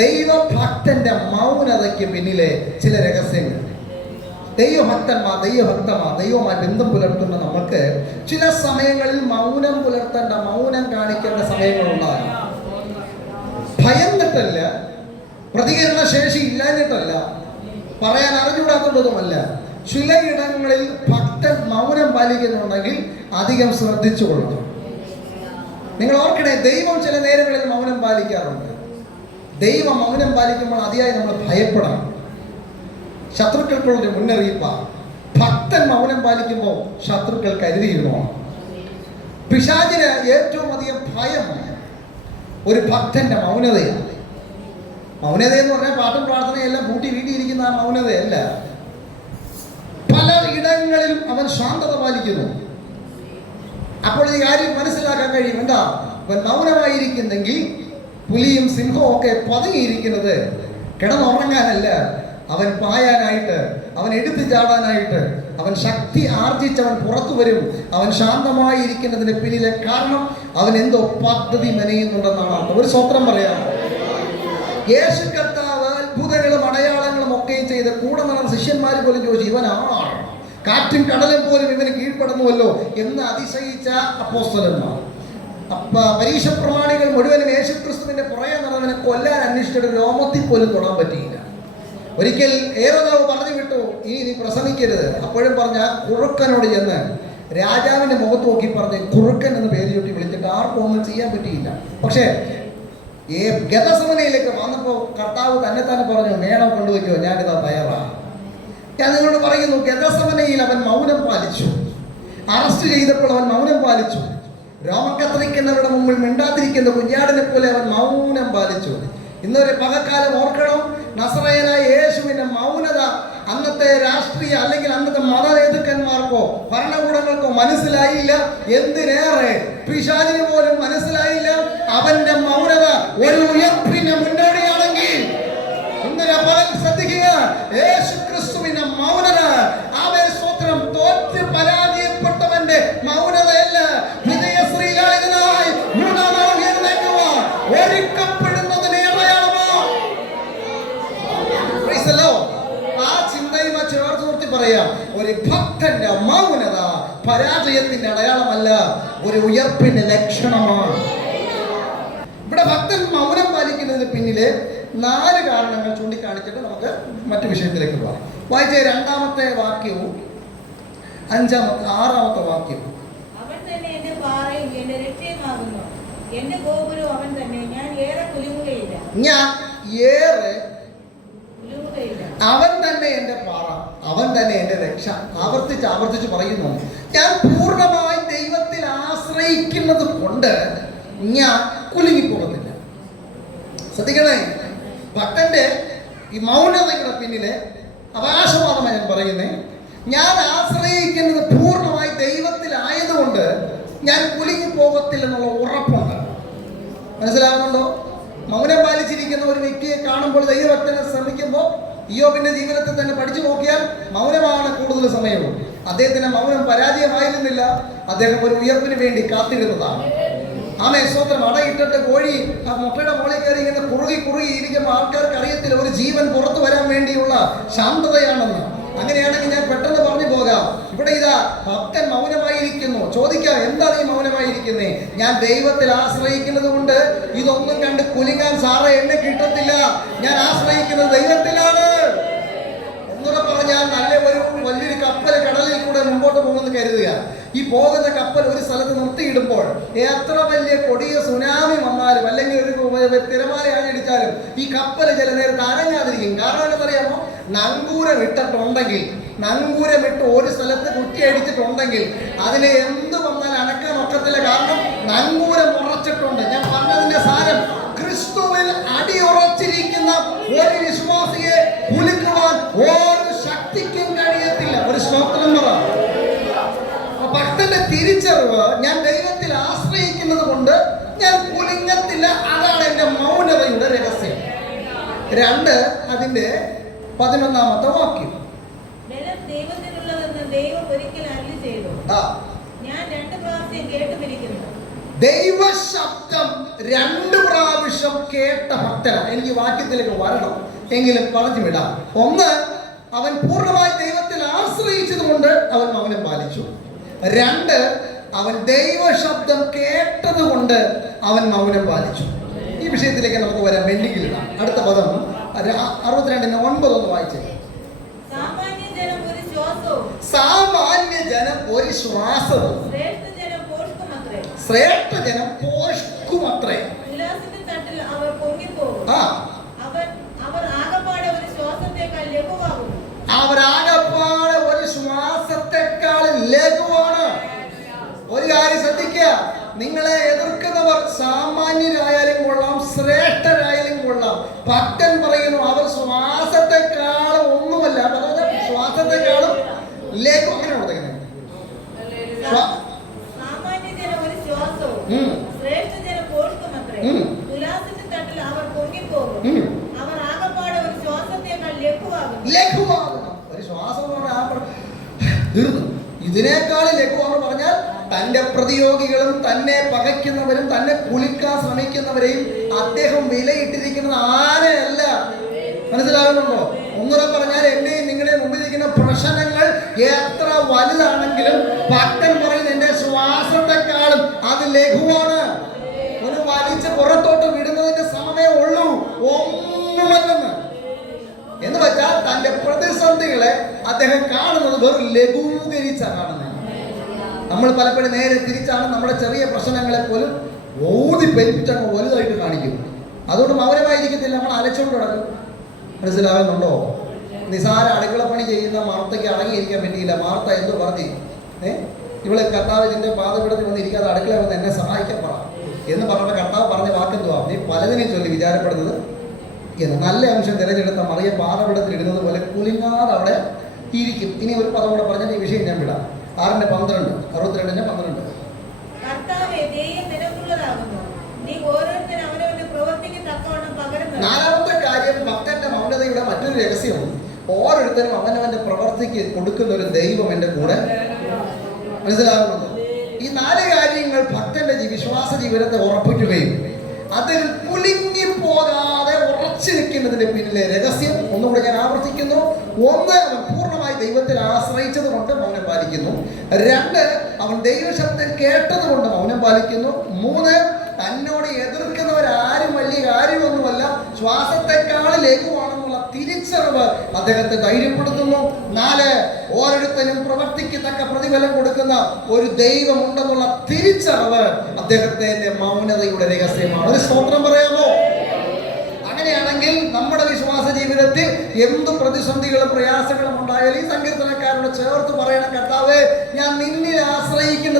ദൈവഭക്തന്റെ മൗനതയ്ക്ക് പിന്നിലെ ചില രഹസ്യങ്ങൾ. ദൈവവുമായി ബന്ധം പുലർത്തുന്ന നമുക്ക് ചില സമയങ്ങളിൽ മൗനം പുലർത്തേണ്ട, മൗനം കാണിക്കേണ്ട സമയങ്ങളുണ്ടാകും. ഭയന്നിട്ടല്ല, പ്രതികരണ ശേഷി ഇല്ലാഞ്ഞിട്ടല്ല, പറയാൻ അറിഞ്ഞുകൂടാത്തതുമല്ല. ചിലയിടങ്ങളിൽ ഭക്തൻ മൗനം പാലിക്കുന്നുണ്ടെങ്കിൽ അധികം ശ്രദ്ധിച്ചു കൊള്ളണം. നിങ്ങൾ ഓർക്കണേ, ദൈവം ചില നേരങ്ങളിൽ മൗനം പാലിക്കാറുണ്ട്. ദൈവം മൗനം പാലിക്കുമ്പോൾ അതിയായി നമ്മൾ ഭയപ്പെടണം. ശത്രുക്കൾക്കുള്ളൊരു മുന്നറിയിപ്പാണ്. ഭക്തൻ മൗനം പാലിക്കുമ്പോൾ ശത്രുക്കൾ കരുതിയിരുന്നു. പിശാചിന് ഏറ്റവും അധികം ഭയം ഒരു ഭക്തന്റെ മൗനതയാണ്. മൗനതയെന്ന് പറഞ്ഞാൽ പാട്ടും പ്രാർത്ഥനയെല്ലാം കൂട്ടി വീട്ടിയിരിക്കുന്ന ആ മൗനതയല്ല. പല ഇടങ്ങളിലും അവൻ ശാന്തത പാലിക്കുന്നു. അപ്പോൾ ഈ കാര്യം മനസ്സിലാക്കാൻ കഴിയും. എന്താ, അവൻ മൗനമായിരിക്കുന്നെങ്കിൽ പുലിയും സിംഹവും ഒക്കെ പതുങ്ങിയിരിക്കുന്നത് കിടന്നുറങ്ങാനല്ല, അവൻ പായാനായിട്ട്, അവൻ എടുത്തു ചാടാനായിട്ട്, അവൻ ശക്തി ആർജിച്ചവൻ പുറത്തു വരും. അവൻ ശാന്തമായിരിക്കുന്നതിന് പിന്നിലെ കാരണം അവൻ എന്തോ പദ്ധതി മെനയുന്നുണ്ടെന്നാണ്. ഒരു സ്വത്രം പറയാം. യേശു കർത്താവ് അത്ഭുതങ്ങളും അടയാളങ്ങളും ഒക്കെ ചെയ്ത് കൂടെ നടന്ന ശിഷ്യന്മാർ പോലും ചോദിച്ചു, ഇവനാണ്, കാറ്റും കടലും പോലും ഇവന് കീഴ്പ്പെടുന്നുവല്ലോ എന്ന് അതിശയിച്ച അപ്പോസ്തലന്മാർ. പരീക്ഷ പ്രമാണികൾ മുഴുവനും യേശുക്രിസ്തുവിന്റെ പുറകെ നടന്നവനെ കൊല്ലാൻ അന്വേഷിച്ചിട്ട് രോമത്തിൽ പോലും തൊടാൻ പറ്റിയില്ല. ഒരിക്കൽ ഏറോദാവ് പറഞ്ഞു വിട്ടു, ഇനി നീ പ്രസംഗിക്കരുത്. അപ്പോഴും പറഞ്ഞ കുറുക്കനോട് ചെന്ന് രാജാവിന്റെ മുഖത്ത് നോക്കി പറഞ്ഞ് കുറുക്കൻ എന്ന് പേര് ചൊട്ടി വിളിച്ചിട്ട് ആർക്കും ഒന്നും ചെയ്യാൻ പറ്റിയില്ല. പക്ഷേ ഈ ഗെത്സമനയിലേക്ക് വന്നപ്പോൾ കർത്താവ് തന്നെ പറഞ്ഞു, മേണം കൊണ്ടുവയ്ക്കോ, ഞാനിതാ തയ്യാറാണ്. ഞാൻ നിങ്ങളോട് പറയുന്നു, ഗെത്സമനയിൽ അവൻ മൗനം പാലിച്ചു. അറസ്റ്റ് ചെയ്തപ്പോൾ അവൻ മൗനം പാലിച്ചു. രോമക്കത്തിരിക്കുന്നവരുടെ മുമ്പിൽ മിണ്ടാതിരിക്കുന്ന കുഞ്ഞാടിനെ പോലെ അവൻ മൗനം പാലിച്ചു. ഇന്നൊരു പകൽക്കാലം ഓർക്കണം, നസറയനായ യേശുവിന്റെ മൗനത അന്നത്തെ രാഷ്ട്രീയ അല്ലെങ്കിൽ അന്നത്തെ മതനേതൃക്കന്മാർക്കോ ഭരണകൂടങ്ങൾക്കോ മനസ്സിലായില്ല. എന്തിനേറെ പിശാചിന് പോലും മനസ്സിലായില്ല. അവന്റെ മൗനത ഒരു ഉയർപ്പിന്റെ മുന്നോടിയാണെങ്കിൽ ഇന്നൊരു പകൽ ശ്രദ്ധിക്കുക, യേശുക്രിസ്തുവിന്റെ മൗനത അവൻ സ്വത്രം തോറ്റ് പരാജയപ്പെട്ടവന്റെ മൗനതയല്ല, വിജയശ്രീലാളിതനായി മൂന്നാം നാൾ എഴുന്നേൽക്കുക ഒരുക്കപ്പെടുന്നതിന് അടയാളമാണ്. ആ ചിന്തയുമായി ചേർത്ത് നിർത്തി പറയാം, ഒരു ഭക്തന്റെ മൗനത പരാജയത്തിന്റെ അടയാളമല്ല, ഒരു ഉയർപ്പിന്റെ ലക്ഷണമാണ്. ഇവിടെ ഭക്തൻ മൗനം പാലിക്കുന്നതിന് പിന്നിലെ 4 കാരണങ്ങൾ ചൂണ്ടിക്കാണിച്ചിട്ട് നമുക്ക് മറ്റു വിഷയത്തിലേക്ക് പോകാം. വായിച്ച 2-ാമത്തെ വാക്യവും 5-ാമത്തെ 6-ാമത്തെ വാക്യവും. അവൻ തന്നെ എന്റെ പാറയും എന്റെ രക്ഷയുമാകുന്നു, എന്റെ ഗോപുരവും അവൻ തന്നെ, ഞാൻ ഏറെ കുലുങ്ങുകയില്ല. അവൻ തന്നെ എന്റെ പാറ, അവൻ തന്നെ എന്റെ രക്ഷ. ആവർത്തിച്ച് പറയുന്നു, ഞാൻ പൂർണ്ണമായി ദൈവത്തിൽ ആശ്രയിക്കുന്നത് കൊണ്ട് ഞാൻ കുലുങ്ങിപ്പോകുന്നില്ല. ശ്രദ്ധിക്കണേ, ഭക്തന്റെ ഈ മൗനതയുടെ പിന്നിലെ അവകാശവാദമാണ് ഞാൻ പറയുന്നേ. ഞാൻ ആശ്രയിക്കുന്നത് പൂർണ്ണമായി ദൈവത്തിലായതുകൊണ്ട് ഞാൻ കുലുങ്ങിപ്പോകത്തില്ലെന്നുള്ള ഉറപ്പുണ്ട്. മനസ്സിലാകുന്നുണ്ടോ? മൗനം പാലിച്ചിരിക്കുന്ന ഒരു വ്യക്തിയെ കാണുമ്പോൾ ദൈവഭക്തനെ ശ്രമിക്കുമ്പോൾ ഇയ്യോബിന്റെ ജീവിതത്തിൽ തന്നെ പഠിച്ചു നോക്കിയാൽ മൗനമാണ് കൂടുതൽ സമയവും. അദ്ദേഹത്തിന്റെ മൗനം പരാജയമായിരുന്നില്ല, അദ്ദേഹം ഒരു ഉയർപ്പിന് വേണ്ടി കാത്തിരുന്നതാണ്. ആമേ സ്വത്രം. അടയിട്ടിട്ട് കോഴി ആ മുട്ടയുടെ മുകളിൽ കയറി ഇങ്ങനെ കുറുകി ഇരിക്കുമ്പോൾ ആൾക്കാർക്ക് അറിയത്തില്ല ഒരു ജീവൻ പുറത്തു വരാൻ വേണ്ടിയുള്ള ശാന്തതയാണെന്ന്. അങ്ങനെയാണെങ്കിൽ ഞാൻ പെട്ടെന്ന് പറഞ്ഞു പോകാം. ഇവിടെ ഇതാ ഭക്തൻ മൗനമായിരിക്കുന്നു. ചോദിക്കാം, എന്താ നീ മൗനമായിരിക്കുന്നേ? ഞാൻ ദൈവത്തിൽ ആശ്രയിക്കുന്നത് കൊണ്ട് ഇതൊന്നും കണ്ട് കുലുങ്ങാൻ സാറേ എന്നെ കിട്ടത്തില്ല. ഞാൻ ആശ്രയിക്കുന്നത് ദൈവത്തിലാണ്. ഒന്നുകൂടെ പറഞ്ഞാൽ, നല്ല വലിയൊരു കപ്പൽ കടലിൽ കൂടെ മുമ്പോട്ട് പോകുമെന്ന് കരുതുക. ഈ പോകുന്ന കപ്പൽ ഒരു സ്ഥലത്ത് നിർത്തിയിടുമ്പോൾ എത്ര വലിയ കൊടിയ സുനാമി വന്നാലും അല്ലെങ്കിൽ ഒരു തിരമാല ആഞ്ഞടിച്ചാലും ഈ കപ്പൽ ചില നേരത്ത് അനങ്ങാതിരിക്കും. കാരണം എന്താണെന്നറിയാമോ? നങ്കൂരമിട്ട് ഒരു സ്ഥലത്ത് കുറ്റിയടിച്ചിട്ടുണ്ടെങ്കിൽ അതിലെ എന്ത് വന്നാൽ അനക്കാൻ ഒക്കത്തില്ല. കാരണം നങ്കൂരം ഉറച്ചിട്ടുണ്ട്. ഞാൻ പറഞ്ഞതിന്റെ സാരം, ക്രിസ്തുവിൽ അടിയുറച്ചിരിക്കുന്ന ഒരു വിശ്വാസിയെ കുലുക്കുവാൻ ഒരു ശക്തിക്കും കഴിയത്തില്ല. ഒരു സ്തോത്രം പറ. ഭക്തന്റെ തിരിച്ചറിവ്, ഞാൻ ദൈവത്തിൽ ആശ്രയിക്കുന്നത് കൊണ്ട് ഞാൻ കുലുങ്ങത്തില്ല. അതാണ് എന്റെ മൗനതയുടെ രഹസ്യം. 2 അതിന്റെ 11-ാമത്തെ വാക്യം. ദൈവശബ്ദം 2 പ്രാവശ്യം കേട്ട ഭക്തനാണ്. എനിക്ക് വാക്യത്തിലേക്ക് വരണം, എങ്കിലും പറഞ്ഞു വിടാം. ഒന്ന്, അവൻ പൂർണ്ണമായി ദൈവത്തിൽ ആശ്രയിച്ചതുകൊണ്ട് അവൻ മൗനം പാലിച്ചു. 2, അവൻ ദൈവശബ്ദം കേട്ടതുകൊണ്ട് അവൻ മൗനം പാലിച്ചു. ഈ വിഷയത്തിലേക്ക് നമുക്ക് വരാം. വെള്ളിയിലിടാം. അടുത്ത പദം 62:9 ഒന്ന് വായിച്ചേ. സാമാന്യ ജനം ഒരു ശ്വാസവും സാമാന്യ ജനം ഒരു ശ്വാസവും ശ്രേഷ്ഠ ജനം പോഷ്കുമത്രേ. ശ്രേഷ്ഠ ജനം പോഷ്കുമത്രേ. ഉല്ലാസത്തിന്റെ തട്ടിൽ അവർ പൊങ്ങിപ്പോകും. ആ, അവർ ആകപ്പാടെ ഒരു ശ്വാസത്തേക്കാൾ ലഘുവാകുന്നു. അവരാകപ്പാടെ ഒരു ശ്വാസത്തെക്കാൾ ലഘുവാണ്. ഒരു കാര്യം ശ്രദ്ധിക്കുക, നിങ്ങളെ എതിർക്കുന്നവർ സാമാന്യരായാലും കൊള്ളാം, ശ്രേഷ്ഠരായാലും കൊള്ളാം. ഭക്തൻ പറയുന്നു അവർ ശ്വാസത്തെക്കാളും ഒന്നുമല്ല, ശ്വാസത്തെക്കാളും ലഘു. അങ്ങനെ കൊടുക്കുന്നത് സാമാന്യ ജനം ഒരു ശ്വാസവും ശ്രേഷ്ഠ ജനം പോഷ്കുമത്രേ. ഉല്ലാസത്തിന്റെ തട്ടിൽ അവർ പൊങ്ങിപ്പോകും. അവർ ആകപ്പാടെ ഒരു ശ്വാസത്തേക്കാൾ ലഘുവാകുന്നു. ഒരു ശ്വാസം തീർന്നു. ഇതിനേക്കാൾ ലഘുവാന്ന് പറഞ്ഞാൽ തന്റെ പ്രതിയോഗികളും തന്നെ പകയ്ക്കുന്നവരും തന്നെ കുലിക്കാൻ ശ്രമിക്കുന്നവരെയും അദ്ദേഹം വിലയിട്ടിരിക്കുന്നത് ആരെയല്ല. മനസ്സിലാകുന്നുണ്ടോ? ഒന്നുകൂടെ പറഞ്ഞാൽ എന്നെയും നിങ്ങളുടെ മുമ്പിലിരിക്കുന്ന പ്രശ്നങ്ങൾ എത്ര വലുതാണെങ്കിലും ഭക്തൻ പറയുന്നത് എന്റെ ശ്വാസത്തെക്കാളും അത് ലഘുവാണ്. ഒരു വലിച്ച് പുറത്തോട്ട് വിടുന്നതിന്റെ സമയമേ ഉള്ളൂ, ഒന്നുമല്ലെന്ന്. എന്ന് വെച്ചാൽ തന്റെ പ്രതിസന്ധികളെ അദ്ദേഹം കാണുന്നത് വെറും ലഘൂകരിച്ചാണ് കാണുന്നത്. നമ്മൾ പലപ്പോഴും നേരെ തിരിച്ചാണ് നമ്മുടെ ചെറിയ പ്രശ്നങ്ങളെ പോലും ഓതി പെരുപ്പിച്ചങ്ങ് വലുതായിട്ട് കാണിക്കും. അതുകൊണ്ട് മൗനമായിരിക്കത്തില്ല, നമ്മൾ അലച്ചുകൊണ്ട് കിടക്കും. മനസ്സിലാകുന്നുണ്ടോ? നിസാര അടുക്കളപ്പണി ചെയ്യുന്ന മാർത്തയ്ക്ക് അടങ്ങിയിരിക്കാൻ പറ്റിയില്ല. മാർത്ത എന്ത് പറഞ്ഞു? ഇവളെ കർത്താവിന്റെ പാതപീഠത്തിൽ വന്ന് ഇരിക്കാതെ അടുക്കള വന്ന് എന്നെ സഹായിക്കാൻ പറ എന്ന് പറഞ്ഞ കർത്താവ് പറഞ്ഞ വാക്കെന്തുവാ? നീ പലതിനെയും ചൊല്ലി വിചാരപ്പെടുന്നത് എന്ന്. നല്ല അംശം തിരഞ്ഞെടുത്ത മറിയ പാതപീഠത്തിൽ ഇടുന്നത് പോലെ കുലുങ്ങാതെ അവിടെ ഇരിക്കും. ഇനി ഒരു പദം കൂടെ പറഞ്ഞിട്ട് ഈ വിഷയം ഞാൻ വിടാം. 6:12 62:12. കർത്താവേ, ദൈവം നിനക്കുള്ളതാകുന്നു. നീ ഓരോരുത്തരും അവനവന്റെ പ്രവൃത്തിക്ക് തക്കവണ്ണം പകരം നൽകുന്നു. 4ാമത്തെ കാര്യം, ഭക്തന്റെ മൗനതയുടെ മറ്റൊരു രഹസ്യവും ഓരോരുത്തരും അവനവന്റെ പ്രവൃത്തിക്ക് കൊടുക്കുന്ന ഒരു ദൈവം എൻ്റെ കൂടെ. മനസ്സിലാകുന്നുണ്ടോ? ഈ 4 കാര്യങ്ങൾ ഭക്തന്റെ വിശ്വാസ ജീവിതത്തെ ഉറപ്പിക്കുകയും അതിൽ കുലുങ്ങിപ്പോകാതെ ഉറച്ചു നിൽക്കുന്നതിന്റെ പിന്നിലെ രഹസ്യം ഒന്നുകൂടെ ഞാൻ ആവർത്തിക്കുന്നു. 1, അവൻ പൂർണ്ണമായി ദൈവത്തിൽ ആശ്രയിച്ചത് കൊണ്ട് മൗനം പാലിക്കുന്നു. 2, അവൻ ദൈവശബ്ദം കേട്ടത് കൊണ്ട് മൗനം പാലിക്കുന്നു. 3, തന്നോട് എതിർക്കുന്നവരാരും വലിയ കാര്യമൊന്നുമല്ല, ശ്വാസത്തെക്കാൾ ലഘുവാണെന്നുള്ള തിരിച്ചറിവ് അദ്ദേഹത്തെ ധൈര്യപ്പെടുത്തുന്നു. 4, ഓരോരുത്തരും പ്രവർത്തിക്കത്തക്ക പ്രതിഫലം കൊടുക്കുന്ന ഒരു ദൈവം ഉണ്ടെന്നുള്ള തിരിച്ചറിവ് അദ്ദേഹത്തെ മൗനതയുടെ രഹസ്യമാണ്. ഒരു സ്തോത്രം പറയാമോ? അങ്ങനെയാണെങ്കിൽ നമ്മുടെ വിശ്വാസ ജീവിതത്തിൽ എന്ത് പ്രതിസന്ധികളും പ്രയാസങ്ങളും ഉണ്ടായാലും ഈ സങ്കീർത്തനക്കാരോട് ചേർത്ത് പറയണം, കർത്താവേ, ഞാൻ നിന്നിൽ ആശ്രയിക്കുന്നു